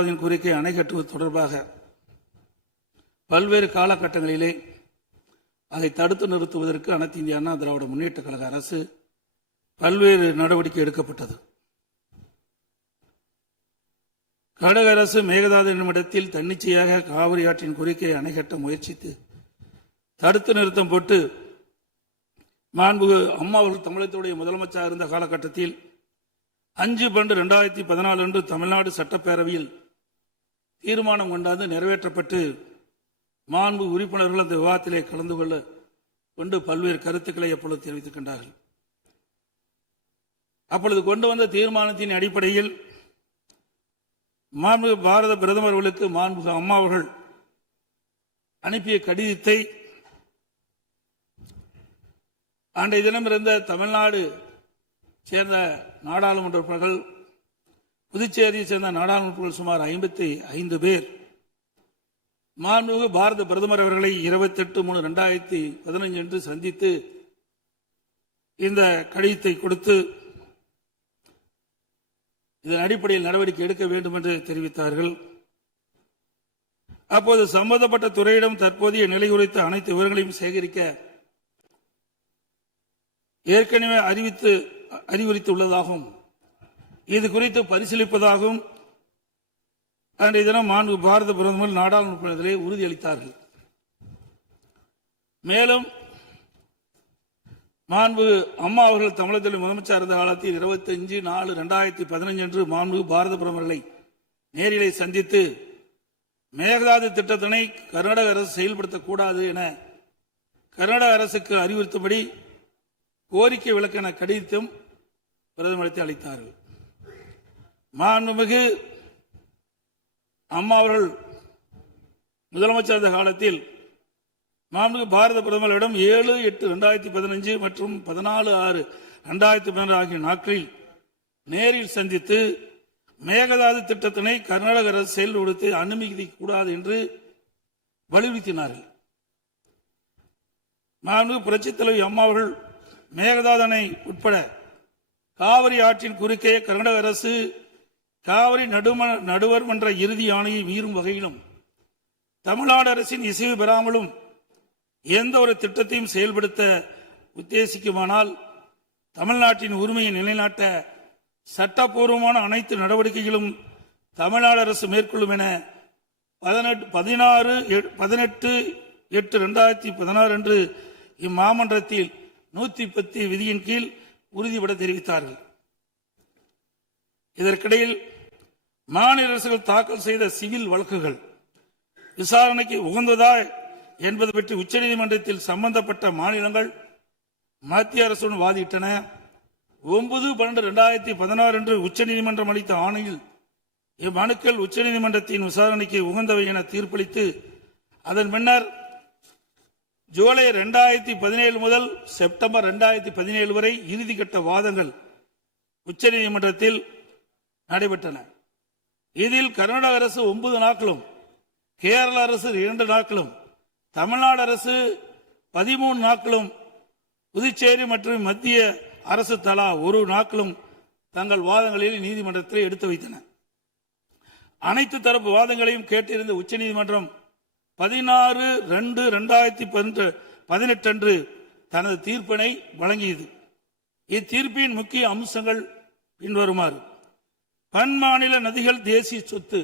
மேகதாதுவின் கோரிக்கை அணை கட்டுவது தொடர்பாக பல்வேறு காலகட்டங்களிலே அதை தடுத்து நிறுத்துவதற்கு அனைத்து இந்திய அண்ணா திராவிட முன்னேற்ற கழக அரசு பல்வேறு நடவடிக்கை எடுக்கப்பட்டது. கழக அரசு மேகதாது என்னும் இடத்தில் தன்னிச்சையாக காவிரி ஆற்றின் கோரிக்கையை அணை கட்ட முயற்சித்து தடுத்து நிறுத்தம் போட்டு மாண்புமிகு அம்மா அவர்கள் தமிழகத்துடைய முதலமைச்சராக இருந்த காலகட்டத்தில் 5/12/2014 அன்று தமிழ்நாடு சட்டப்பேரவையில் தீர்மானம் கொண்டாந்து நிறைவேற்றப்பட்டு மாண்பு உறுப்பினர்கள் அந்த விவாதத்திலே கலந்து கொண்டு பல்வேறு கருத்துக்களை அப்பொழுது தெரிவித்திருக்கின்றார்கள். அப்பொழுது கொண்டு வந்த தீர்மானத்தின் அடிப்படையில் மாண்புமிகு பாரத பிரதமர் அவர்களுக்கு மாண்புமிகு அம்மா அவர்கள் அனுப்பிய கடிதத்தை அன்றைய தினம் இருந்த தமிழ்நாடு சேர்ந்த நாடாளுமன்ற உறுப்பினர்கள், புதுச்சேரியை சேர்ந்த நாடாளுமன்ற உறுப்பினர்கள் சுமார் 55 பேர் மாண்புமிகு பாரத பிரதமர் அவர்களை 28/3/2015 அன்று சந்தித்து இந்த கடிதத்தை கொடுத்து இதன் அடிப்படையில் நடவடிக்கை எடுக்க வேண்டும் என்று தெரிவித்தார்கள். அப்போது சம்பந்தப்பட்ட துறையிடம் தற்போதைய நிலை குறித்த அனைத்து விவரங்களையும் சேகரிக்க ஏற்கனவே அறிவுறுத்தியுள்ளதாகவும் இது குறித்து பரிசீலிப்பதாகவும் அன்றைய தினம் மாண்பு பாரத பிரதமர் நாடாளுமன்றத்திலே உறுதியளித்தார்கள். மேலும் மாண்பு அம்மா அவர்கள் தமிழகத்தில் முதலமைச்சர் இருந்த காலத்தில் 25/4/2015 அன்று மாண்பு பாரத பிரதமர்களை நேரிலே சந்தித்து மேகதாது திட்டத்தினை கர்நாடக அரசு செயல்படுத்தக்கூடாது என கர்நாடக அரசுக்கு அறிவுறுத்தபடி கோரிக்கை விளக்கென கடிதம் பிரதமருக்கு அளித்தார்கள். மாண்புமிகு அம்மா அவர்கள் முதலமைச்சர் இருந்த காலத்தில் மாண்புமிகு பாரத பிரதமரிடம் 7/8/2015 மற்றும் 14/6/2016 ஆகிய நாட்களில் நேரில் சந்தித்து மேகதாது திட்டத்தினை கர்நாடக அரசு செயல்படுத்தி அனுமதிக்க கூடாது என்று வலியுறுத்தினார்கள். மாண்புமிகு புரட்சித் தலைவி அம்மா அவர்கள் மேகதாது அணை உட்பட காவிரி ஆற்றின் குறுக்கே கர்நாடக அரசு காவிரி நடுவர் மன்ற இறுதி ஆணையை மீறும் வகையிலும் தமிழ்நாடு அரசின் இசைவு பெறாமலும் எந்த ஒரு திட்டத்தையும் செயல்படுத்த உத்தேசிக்குமானால் தமிழ்நாட்டின் உரிமையை நிலைநாட்ட சட்டப்பூர்வமான அனைத்து நடவடிக்கைகளும் தமிழ்நாடு அரசு மேற்கொள்ளும் என 18/8/2016 அன்று இம்மாமன்றத்தில் 110 விதியின் கீழ் உறுதிபட தெரிவித்தார்கள். இதற்கிடையில் மாநில அரசுகள் தாக்கல் செய்த சிவில் வழக்குகள் விசாரணைக்கு உகந்ததா என்பது பற்றி உச்சநீதிமன்றத்தில் சம்பந்தப்பட்ட மாநிலங்கள் மத்திய அரசுடன் வாதிட்டன. 9/12/2016 அன்று உச்சநீதிமன்றம் அளித்த ஆணையில் இம்மனுக்கள் உச்சநீதிமன்றத்தின் விசாரணைக்கு உகந்தவை என தீர்ப்பளித்து அதன் பின்னர் ஜூலை 2017 முதல் செப்டம்பர் 2017 வரை இறுதிக்கட்ட வாதங்கள் உச்சநீதிமன்றத்தில் நடைபெற்றன. இதில் கர்நாடக அரசு 9 நாட்களும், கேரள அரசு 2 நாட்களும், தமிழ்நாடு அரசு 13 நாட்களும், புதுச்சேரி மற்றும் மத்திய அரசு தலா 1 நாட்களும் தங்கள் வாதங்களில் நீதிமன்றத்தில் எடுத்து வைத்தன. அனைத்து தரப்பு வாதங்களையும் கேட்டிருந்த உச்சநீதிமன்றம் 16/2/2018 அன்று தனது தீர்ப்பினை வழங்கியது. இத்தீர்ப்பின் முக்கிய அம்சங்கள் பின்வருமாறு: பன்மாநில நதிகள் தேசிய சொத்து,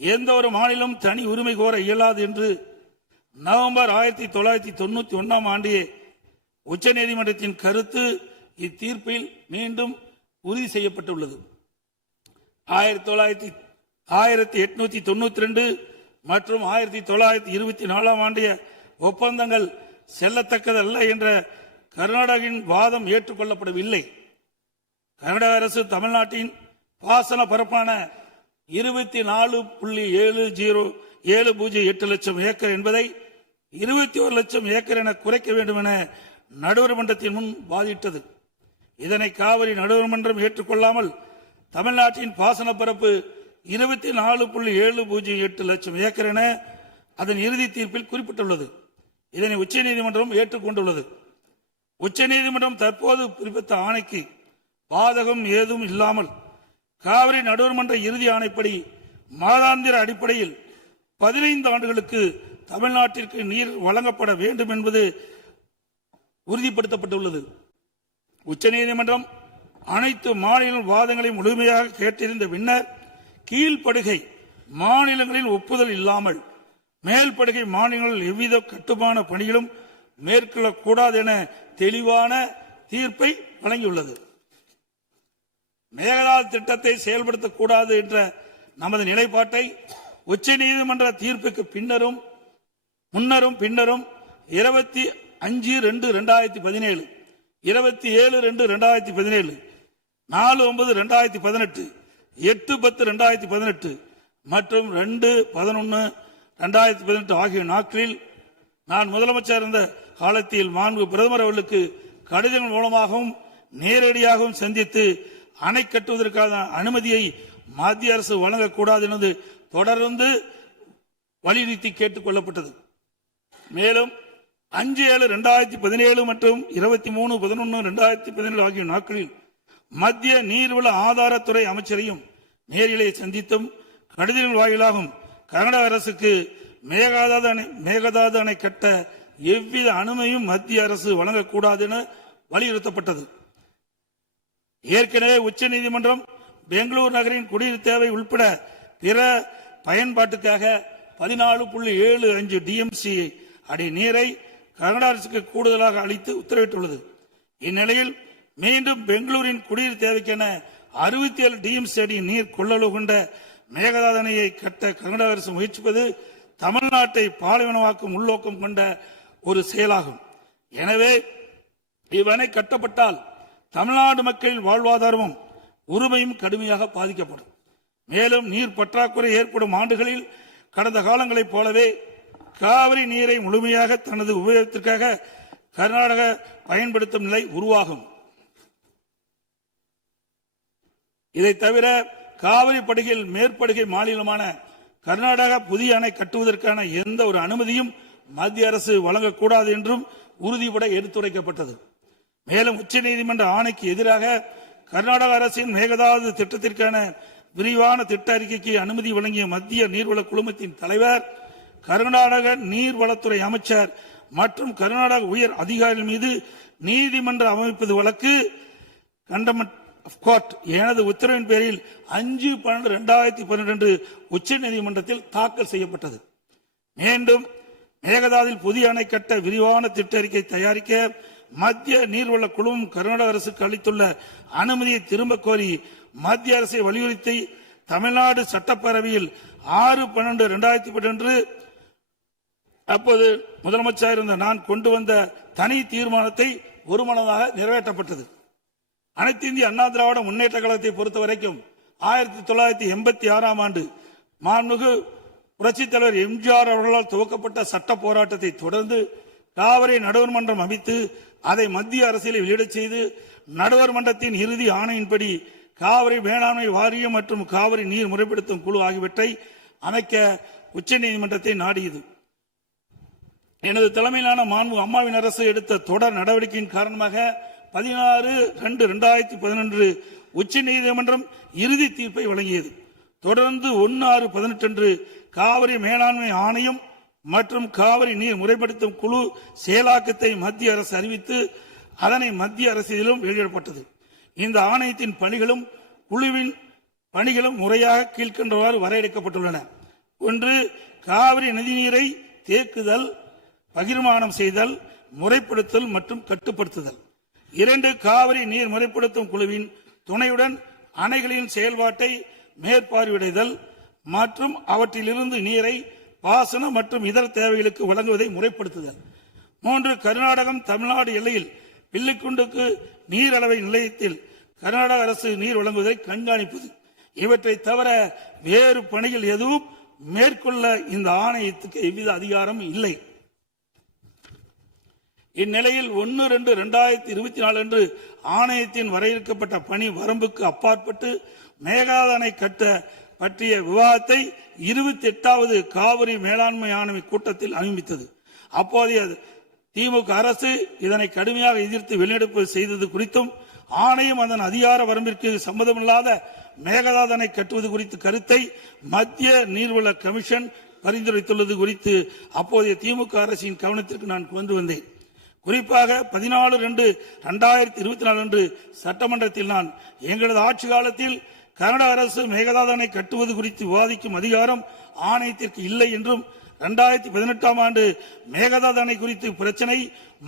எந்த ஒரு மாநிலம் தனி உரிமை கோர இயலாது என்று நவம்பர் 1991 ஆண்டிய உச்சநீதிமன்றத்தின் கருத்து இத்தீர்ப்பில் மீண்டும் உறுதி செய்யப்பட்டுள்ளது. 1892 மற்றும் 1924 ஆண்டிய ஒப்பந்தங்கள் செல்லத்தக்கதல்ல என்ற கர்நாடகின் வாதம் ஏற்றுக்கொள்ளப்படவில்லை. கர்நாடக அரசு தமிழ்நாட்டின் பாசன பரப்பான 24.708 லட்சம் ஏக்கர் என்பதை 21 லட்சம் ஏக்கர் என குறைக்க வேண்டும் என நடுவர் மன்றத்தின் முன் வாதிட்டது. இதனை காவிரி நடுவர் மன்றம் ஏற்றுக்கொள்ளாமல் தமிழ்நாட்டின் பாசன பரப்பு 24.708 லட்சம் ஏக்கர் என அதன் இறுதி தீர்ப்பில் குறிப்பிட்டுள்ளது. இதனை உச்சநீதிமன்றம் ஏற்றுக்கொண்டுள்ளது. உச்சநீதிமன்றம் தற்போது பிறப்பித்த ஆணைக்கு பாதகம் ஏதும் இல்லாமல் காவிரி நடுவர் மன்ற இறுதி ஆணைப்படி மாதாந்திர அடிப்படையில் 15 ஆண்டுகளுக்கு தமிழ்நாட்டிற்கு நீர் வழங்கப்பட வேண்டும் என்பது உறுதிப்படுத்தப்பட்டுள்ளது. உச்சநீதிமன்றம் அனைத்து மாநில வாதங்களை முழுமையாக கேட்டறிந்த பின்னர் கீழ்ப்படுகை மாநிலங்களின் ஒப்புதல் இல்லாமல் மேல்படுகை மாநிலங்களில் எவ்வித கட்டுமான பணிகளும் மேற்கொள்ளக்கூடாது என தெளிவான தீர்ப்பை வழங்கியுள்ளது. மேகதாது திட்டத்தை செயல்படுத்தக்கூடாது என்ற நமது நிலைப்பாட்டை உச்சநீதிமன்ற தீர்ப்புக்கு முன்னரும் பின்னரும் 25/2/2017, 27/2/2017, 4/9/2018, 8/10/2018 மற்றும் 2/11/2018 ஆகிய நாட்களில் நான் முதலமைச்சர் இருந்த காலத்தில் மாண்பு பிரதமர் அவர்களுக்கு கடிதம் மூலமாகவும் நேரடியாகவும் சந்தித்து அணை கட்டுவதற்கான அனுமதியை மத்திய அரசு வழங்கக்கூடாது என்று தொடர்ந்து வலியுறுத்தி கேட்டுக் கொள்ளப்பட்டது. மேலும் 5/7/2017 மற்றும் 23/11/2017 ஆகிய நாட்களில் மத்திய நீர்வள ஆதாரத்துறை அமைச்சரையும் நேரிலே சந்தித்தும் கடிதங்கள் வாயிலாகவும் கர்நாடக அரசுக்கு மேகதாது அணை கட்ட எவ்வித அனுமதியும் மத்திய அரசு வழங்கக்கூடாது என வலியுறுத்தப்பட்டது. ஏற்கனவே உச்சநீதிமன்றம் பெங்களூர் நகரின் குடிநீர் தேவை உட்பட பிற பயன்பாட்டுக்காக 14.75 டிஎம்சி அடி நீரை கர்நாடக அரசுக்கு கூடுதலாக அளித்து உத்தரவிட்டுள்ளது. இந்நிலையில் மீண்டும் பெங்களூரின் குடிநீர் தேவைக்கென 67 டிஎம்சி அடி நீர் கொள்ளளவு கொண்ட மேகதாது அணையை கட்ட கர்நாடக அரசு முயற்சிப்பது தமிழ்நாட்டை பாலைவனமாக்கும் உள்நோக்கம் கொண்ட ஒரு செயலாகும். எனவே இவ்வணை கட்டப்பட்டால் தமிழ்நாடு மக்களின் வாழ்வாதாரமும் உரிமையும் கடுமையாக பாதிக்கப்படும். மேலும் நீர் பற்றாக்குறை ஏற்படும் ஆண்டுகளில் கடந்த காலங்களைப் போலவே காவிரி நீரை முழுமையாக தனது உபயோகத்திற்காக கர்நாடகா பயன்படுத்தும் நிலை உருவாகும். இதை தவிர காவிரி படுகையில் மேற்படுகை மாநிலமான கர்நாடகா புதிய அணை கட்டுவதற்கான எந்த ஒரு அனுமதியும் மத்திய அரசு வழங்கக்கூடாது என்றும் உறுதிபட எடுத்துரைக்கப்பட்டது. மேலும் உச்சநீதிமன்ற ஆணைக்கு எதிராக கர்நாடக அரசின் மேகதாது திட்டத்திற்கான விரிவான திட்ட அறிக்கைக்கு அனுமதி வழங்கிய மத்திய நீர்வள குழுமத்தின் தலைவர், கர்நாடக நீர்வளத்துறை அமைச்சர் மற்றும் கர்நாடக உயர் அதிகாரிகள் மீது நீதிமன்ற அமைப்பது வழக்கு கண்டெம்ப்ட் ஆஃப் கோர்ட் எனது உத்தரவின் பேரில் 5/12/2012 உச்சநீதிமன்றத்தில் தாக்கல் செய்யப்பட்டது. மீண்டும் மேகதாதில் புதிய அணை கட்ட விரிவான திட்ட அறிக்கை தயாரிக்க மத்திய நீர்வள குழுமம் கர்நாடக அரசுக்கு அளித்துள்ள அனுமதியை திரும்ப கோரி மத்திய அரசை வலியுறுத்தி தமிழ்நாடு சட்டப்பேரவையில் 6/12/2012 அப்போது முதலமைச்சர் இருந்த நான் கொண்டு வந்த தனி தீர்மானத்தை ஒருமனதாக நிறைவேற்றப்பட்டது. அனைத்து இந்திய அண்ணா திராவிட முன்னேற்ற கழகத்தை பொறுத்தவரைக்கும் 1986 ஆண்டு மாண்புமிகு புரட்சித் தலைவர் எம்ஜிஆர் அவர்களால் துவக்கப்பட்ட சட்ட போராட்டத்தை தொடர்ந்து காவிரி நடுவர் மன்றம் அமைத்து அதை மத்திய அரசியலை வெளியிடச் செய்து நடுவர் மன்றத்தின் இறுதி ஆணையின்படி காவிரி மேலாண்மை வாரியம் மற்றும் காவிரி நீர் முறைப்படுத்தும் குழு ஆகியவற்றை அமைக்க உச்சநீதிமன்றத்தை நாடியது. எனது தலைமையிலான மாண்பு அம்மாவின் அரசு எடுத்த தொடர் நடவடிக்கையின் காரணமாக 16/2/2011 உச்சநீதிமன்றம் இறுதி தீர்ப்பை வழங்கியது. தொடர்ந்து 1/6/18 அன்று காவிரி மேலாண்மை ஆணையம் மற்றும் காவிரி நீர் முறைப்படுத்தும் குழு செயலாக்கத்தை மத்திய அரசு அறிவித்து அதனை மத்திய அரசியலும் வெளியிடப்பட்டது. இந்த ஆணையத்தின் பணிகளும் குழுவின் பணிகளும் முறையாக கீழ்கண்டவாறு வரையறுக்கப்பட்டுள்ளன. 1. காவிரி நதிநீரை தேக்குதல், பகிர்மானம் செய்தல், முறைப்படுத்தல் மற்றும் கட்டுப்படுத்துதல். 2. காவிரி நீர் முறைப்படுத்தும் குழுவின் துணையுடன் அணைகளின் செயல்பாட்டை மேற்பார்வையிடுதல் மற்றும் அவற்றிலிருந்து நீரை பாசன மற்றும் இதர தேவைகளுக்கு வழங்குவதை முறைப்படுத்துதல். 3. கர்நாடகம் தமிழ்நாடு எல்லையில் பில்லிக்குண்டுக்கு நீர் அளவை நிலையத்தில் கர்நாடக அரசு நீர் வழங்குவதை கண்காணிப்பது. இவற்றை தவிர வேறு பணிகள் எதுவும் மேற்கொள்ள இந்த ஆணையத்துக்கு எவ்வித அதிகாரம் இல்லை. இந்நிலையில் 1/2/2024 அன்று ஆணையத்தின் வரையறுக்கப்பட்ட பணி வரம்புக்கு அப்பாற்பட்டு மேகதாது அணை கட்ட பற்றிய விவாதத்தை 28வது காவிரி மேலாண்மை ஆணைய கூட்டத்தில் அனுமதித்தது. அப்போதைய திமுக அரசு இதனை கடுமையாக எதிர்த்து வெளிநடப்பு செய்தது குறித்தும் ஆணையம் அதன் அதிகார வரம்பிற்கு சம்பந்தமில்லாத மேகதாது அணை கட்டுவது குறித்த கருத்தை மத்திய நீர்வள கமிஷன் பரிந்துரைத்துள்ளது குறித்து அப்போதைய திமுக அரசின் கவனத்திற்கு நான் கொண்டு வந்தேன். குறிப்பாக 14/2/2024 அன்று சட்டமன்றத்தில் நான் எங்களது ஆட்சி காலத்தில் கர்நாடக அரசு மேகதாது அணை கட்டுவது குறித்து விவாதிக்கும் அதிகாரம் ஆணையத்திற்கு இல்லை என்றும் 2018 ஆண்டு மேகதாது அணை குறித்து பிரச்சனை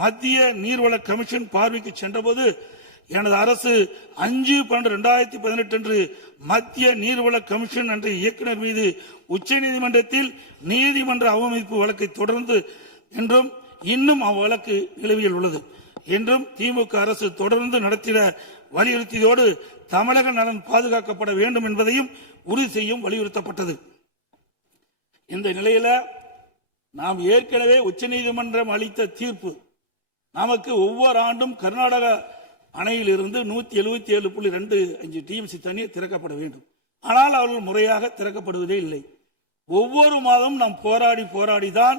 மத்திய நீர்வள கமிஷன் பார்வைக்கு சென்றபோது எனது அரசு 5/12/2018 அன்று மத்திய நீர்வள கமிஷன் என்ற இயக்குநர் மீது உச்சநீதிமன்றத்தில் நீதிமன்ற அவமதிப்பு வழக்கை தொடர்ந்து என்றும் இன்னும் அவ்வழக்கு நிலுவையில் உள்ளது என்றும் திமுக அரசு தொடர்ந்து நடத்திட வலியுறுத்தியதோடு தமிழக நலன் பாதுகாக்கப்பட வேண்டும் என்பதையும் உறுதி செய்யும் வலியுறுத்தப்பட்டது. இந்த நிலையில நாம் ஏற்கனவே உச்சநீதிமன்றம் அளித்த தீர்ப்பு நமக்கு ஒவ்வொரு ஆண்டும் கர்நாடக அணையிலிருந்து 177.25 டிஎம்சி தண்ணீர் திறக்கப்பட வேண்டும். ஆனால் அவர்கள் முறையாக திறக்கப்படுவதே இல்லை. ஒவ்வொரு மாதம் நாம் போராடி தான்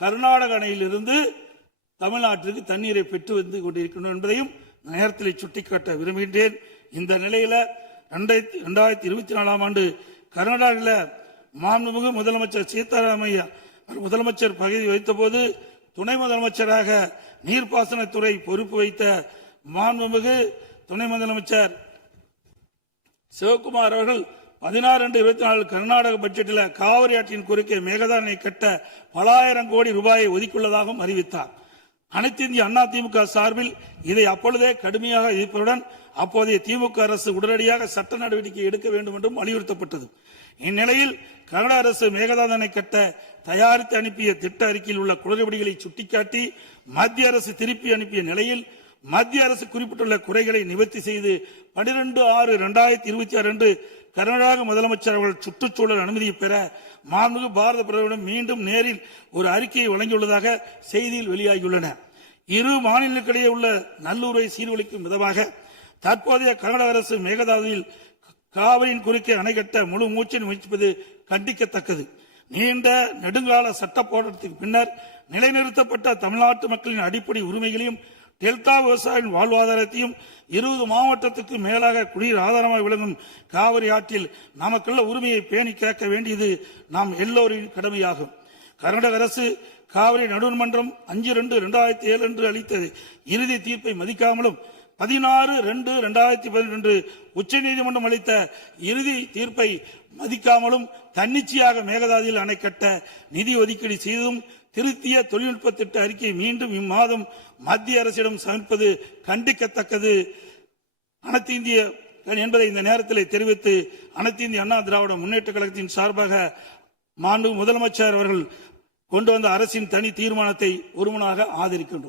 கர்நாடக அணையிலிருந்து தமிழ்நாட்டிற்கு தண்ணீரை பெற்று வந்து கொண்டிருக்கணும் என்பதையும் நேரத்தில் சுட்டிக்காட்ட விரும்புகின்றேன். இந்த நிலையில 2024 ஆண்டு கர்நாடகாவில் மாண்புமிகு முதலமைச்சர் சீதாராமையா முதலமைச்சர் பதவி வைத்த போது துணை முதலமைச்சராக நீர்ப்பாசனத்துறை பொறுப்பு வைத்த மாண்புமிகு துணை முதலமைச்சர் சிவகுமார் அவர்கள் 16/2/24 கர்நாடக பட்ஜெட்டில் காவிரி ஆற்றின் குறுக்கே மேகதாது அணை கட்ட பல ஆயிரம் கோடி ரூபாயை ஒதுக்கியுள்ளதாகவும் அறிவித்தார். அனைத்து இந்திய அண்ணா திமுக சார்பில் இதை அப்பொழுதே கடுமையாக எதிர்ப்பதுடன் அப்போதைய திமுக அரசு உடனடியாக சட்ட நடவடிக்கை எடுக்க வேண்டும் என்றும் வலியுறுத்தப்பட்டது. இந்நிலையில் கர்நாடக அரசு மேகதாது அணை கட்ட தயாரித்து அனுப்பிய திட்ட அறிக்கையில் உள்ள குளறுபடிகளை சுட்டிக்காட்டி மத்திய அரசு திருப்பி அனுப்பிய நிலையில் மத்திய அரசு குறிப்பிட்டுள்ள குறைகளை நிவர்த்தி செய்து 12/6/2026 அன்று கர்நாடக முதலமைச்சர் அவர்கள் சுற்றுச்சூழல் அனுமதியை பெற மாண்புமிகு பாரத பிரதமரிடம் மீண்டும் நேரில் ஒரு அறிக்கையை வழங்கியுள்ளதாக செய்தியில் வெளியாகியுள்ளன. இரு மாநிலங்களுக்கிடையே உள்ள நல்லுறவை சீர்குலைக்கும் விதமாக தற்போதைய கர்நாடக அரசு மேகதாதுவில் காவிரியின் குறுக்கே அணை கட்ட முழு மூச்சை முயற்சிப்பது கண்டிக்கத்தக்கது. நீண்ட நெடுங்கால சட்ட போராட்டத்திற்கு பின்னர் நிலைநிறுத்தப்பட்ட தமிழ்நாட்டு மக்களின் அடிப்படை உரிமைகளையும் டெல்டா விவசாயிகளின் வாழ்வாதாரத்தையும் 20 மாவட்டத்துக்கு மேலாக குடிநீர் ஆதாரமாக விளங்கும் காவிரி ஆற்றில் நமக்குள்ள உரிமையை பேணி காக்க வேண்டியது நாம் எல்லோரின் கடமையாகும். கர்நாடக அரசு காவிரி நடுவர்மன்றம் 5/2/2007 அன்று அளித்த இறுதி தீர்ப்பை மதிக்காமலும் 16/2/2018 உச்சநீதிமன்றம் அளித்த இறுதி தீர்ப்பை மதிக்காமலும் தன்னிச்சையாக மேகதாதுவில் அணை கட்ட நிதி ஒதுக்கீடு செய்தும் திருத்திய தொழில்நுட்ப திட்ட அறிக்கை மீண்டும் இம்மாதம் மத்திய அரசிடம் சமர்ப்பது கண்டிக்கத்தக்கது அனைத்து இந்திய என்பதை இந்த நேரத்தில் தெரிவித்து அனைத்து இந்திய அண்ணா திராவிட முன்னேற்ற கழகத்தின் சார்பாக மாண்பு முதலமைச்சர் அவர்கள் கொண்டு வந்த அரசின் தனி தீர்மானத்தை ஒருமனாக ஆதரிக்கின்றோம்.